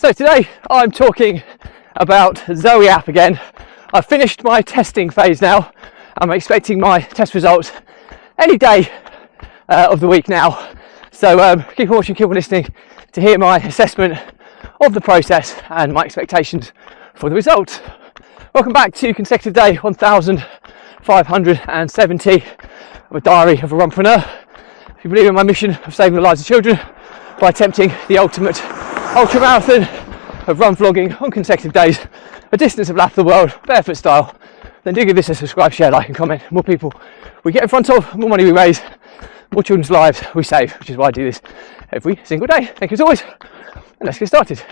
So today I'm talking about Zoe App again. I've finished my testing phase now. I'm expecting my test results any day of the week now. So keep on watching, keep on listening to hear my assessment of the process and my expectations for the results. Welcome back to consecutive day 1570 of a diary of a runpreneur. If you believe in my mission of saving the lives of children by attempting the ultimate ultra marathon of run vlogging on consecutive days, a distance of lap of the world, barefoot style, then do give this a subscribe, share, like and comment. The more people we get in front of, the more money we raise, the more children's lives we save, which is why I do this every single day. Thank you as always, and let's get started.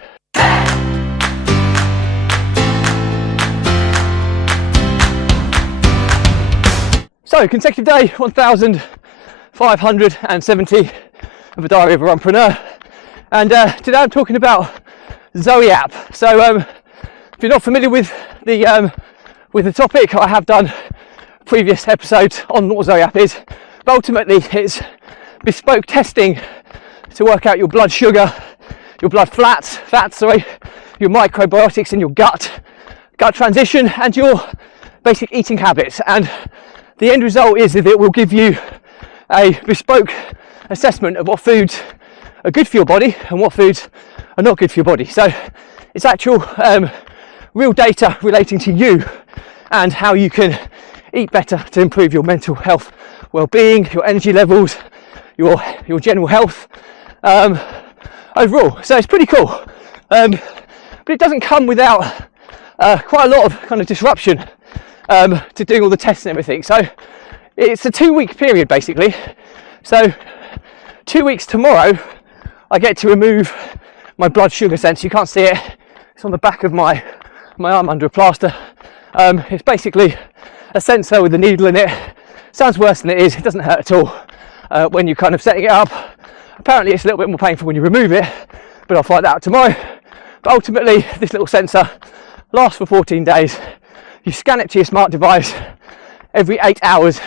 So consecutive day 1570 of a diary of a runpreneur. And today I'm talking about Zoe App. So if you're not familiar with the topic, I have done previous episodes on what Zoe App is. But ultimately, it's bespoke testing to work out your blood sugar, your blood fats, your microbiotics in your gut transition, and your basic eating habits. And the end result is that it will give you a bespoke assessment of what foods are good for your body and what foods are not good for your body. So it's actual real data relating to you and how you can eat better to improve your mental health, well-being, your energy levels, your general health overall. So it's pretty cool, but it doesn't come without quite a lot of kind of disruption to doing all the tests and everything. So it's a 2-week period basically. So 2 weeks tomorrow I get to remove my blood sugar sensor. You can't see it, it's on the back of my arm under a plaster. It's basically a sensor with a needle in it. Sounds worse than it is, it doesn't hurt at all when you're kind of setting it up. Apparently it's a little bit more painful when you remove it, but I'll find that out tomorrow. But ultimately this little sensor lasts for 14 days. You scan it to your smart device every 8 hours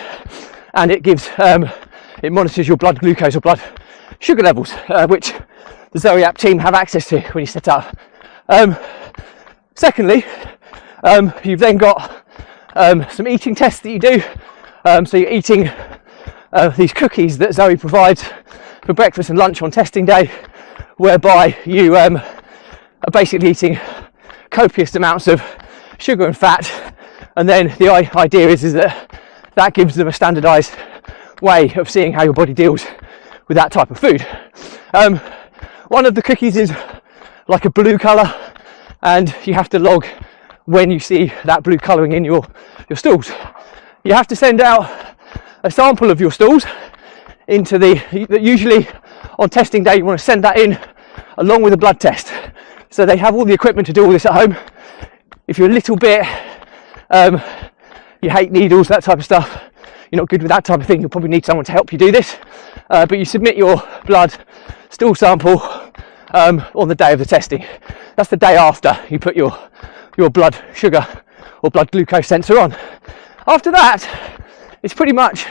and it gives it monitors your blood glucose or blood sugar levels, which the Zoe App team have access to when you set up. Secondly, you've then got some eating tests that you do. So you're eating these cookies that Zoe provides for breakfast and lunch on testing day, whereby you are basically eating copious amounts of sugar and fat, and then the idea is that gives them a standardized way of seeing how your body deals with that type of food. One of the cookies is like a blue color, and you have to log when you see that blue coloring in your stools. You have to send out a sample of your stools into usually on testing day you want to send that in along with a blood test. So they have all the equipment to do all this at home. If you're a little bit you hate needles, that type of stuff, you're not good with that type of thing, you'll probably need someone to help you do this. But you submit your blood stool sample on the day of the testing. That's the day after you put your blood sugar or blood glucose sensor on. After that, it's pretty much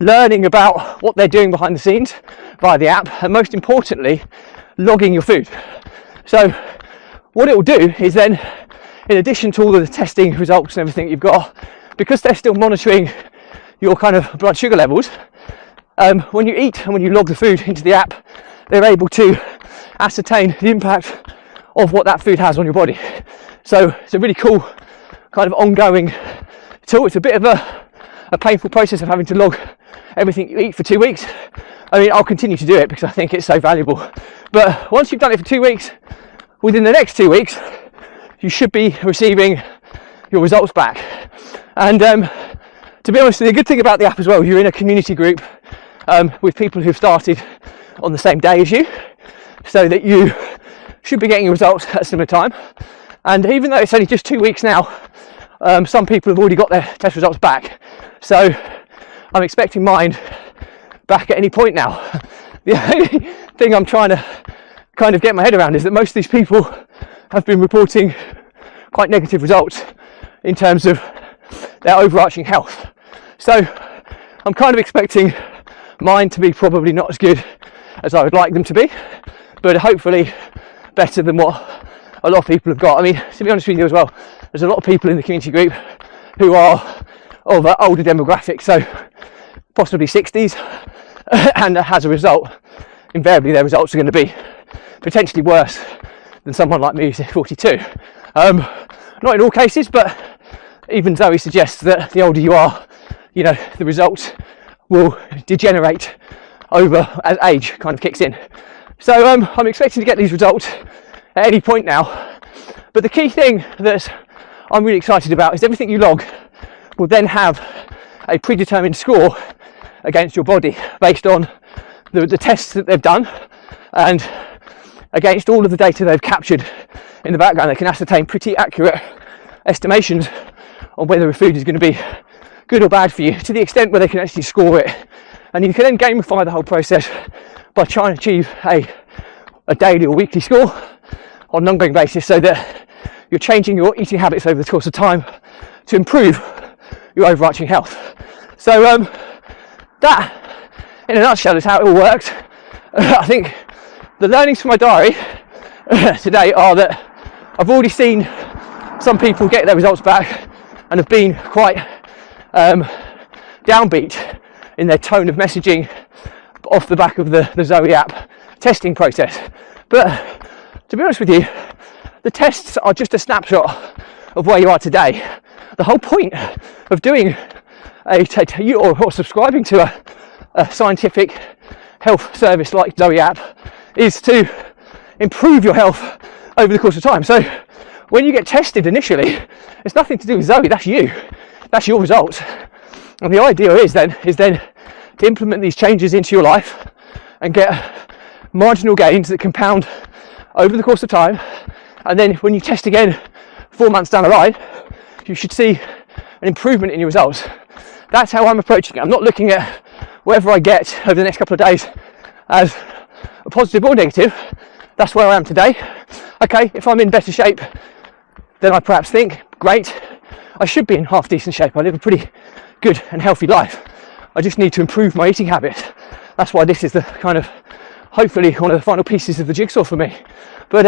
learning about what they're doing behind the scenes via the app, and most importantly, logging your food. So what it will do is then, in addition to all of the testing results and everything you've got, because they're still monitoring your kind of blood sugar levels, when you eat and when you log the food into the app, they're able to ascertain the impact of what that food has on your body. So it's a really cool kind of ongoing tool. It's a bit of a painful process of having to log everything you eat for 2 weeks. I mean, I'll continue to do it because I think it's so valuable. But once you've done it for 2 weeks, within the next 2 weeks, you should be receiving your results back. And to be honest, the good thing about the app as well, you're in a community group with people who've started on the same day as you, so that you should be getting your results at a similar time. And even though it's only just 2 weeks now, some people have already got their test results back. So I'm expecting mine back at any point now. The only thing I'm trying to kind of get my head around is that most of these people have been reporting quite negative results in terms of their overarching health. So I'm kind of expecting mine to be probably not as good as I would like them to be, but hopefully better than what a lot of people have got. I mean, to be honest with you as well, there's a lot of people in the community group who are of an older demographic, so possibly 60s, and as a result, invariably their results are going to be potentially worse than someone like me who's 42. Not in all cases, but even Zoe suggests that the older you are, you know, the results will degenerate over as age kind of kicks in. So I'm expecting to get these results at any point now. But the key thing that I'm really excited about is everything you log will then have a predetermined score against your body based on the tests that they've done and against all of the data they've captured in the background. They can ascertain pretty accurate estimations on whether a food is going to be good or bad for you, to the extent where they can actually score it. And you can then gamify the whole process by trying to achieve a daily or weekly score on an ongoing basis, so that you're changing your eating habits over the course of time to improve your overarching health. So that, in a nutshell, is how it all works. I think the learnings from my diary today are that I've already seen some people get their results back and have been quite downbeat in their tone of messaging off the back of the Zoe App testing process. But to be honest with you, the tests are just a snapshot of where you are today. The whole point of doing or subscribing to a scientific health service like Zoe App is to improve your health over the course of time. So when you get tested initially, it's nothing to do with Zoe, that's you. That's your results. And the idea is then to implement these changes into your life and get marginal gains that compound over the course of time. And then when you test again 4 months down the line, you should see an improvement in your results. That's how I'm approaching it. I'm not looking at whatever I get over the next couple of days as a positive or negative. That's where I am today. Okay, if I'm in better shape than I perhaps think, great. I should be in half decent shape. I live a pretty good and healthy life. I just need to improve my eating habits. That's why this is the kind of, hopefully, one of the final pieces of the jigsaw for me. But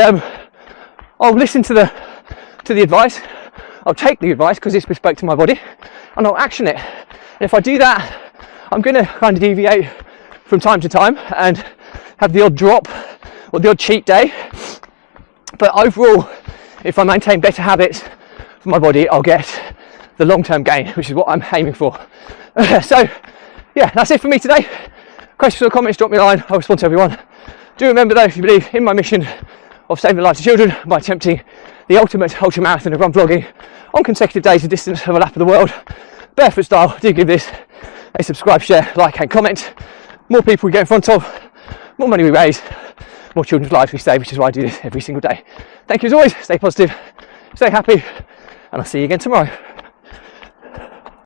I'll listen to the advice. I'll take the advice because it's bespoke to my body, and I'll action it. And if I do that, I'm going to kind of deviate from time to time and have the odd drop or the odd cheat day. But overall, if I maintain better habits for my body, I'll get the long-term gain, which is what I'm aiming for. So yeah, that's it for me today. Questions or comments, drop me a line. I'll respond to everyone. Do remember though, if you believe in my mission of saving the lives of children by attempting the ultimate ultra marathon of run vlogging on consecutive days, a distance of a lap of the world, barefoot style, do give this a subscribe, share, like and comment. More people we get in front of, more money we raise, more children's lives we save, which is why I do this every single day. Thank you as always, stay positive, stay happy, and I'll see you again tomorrow.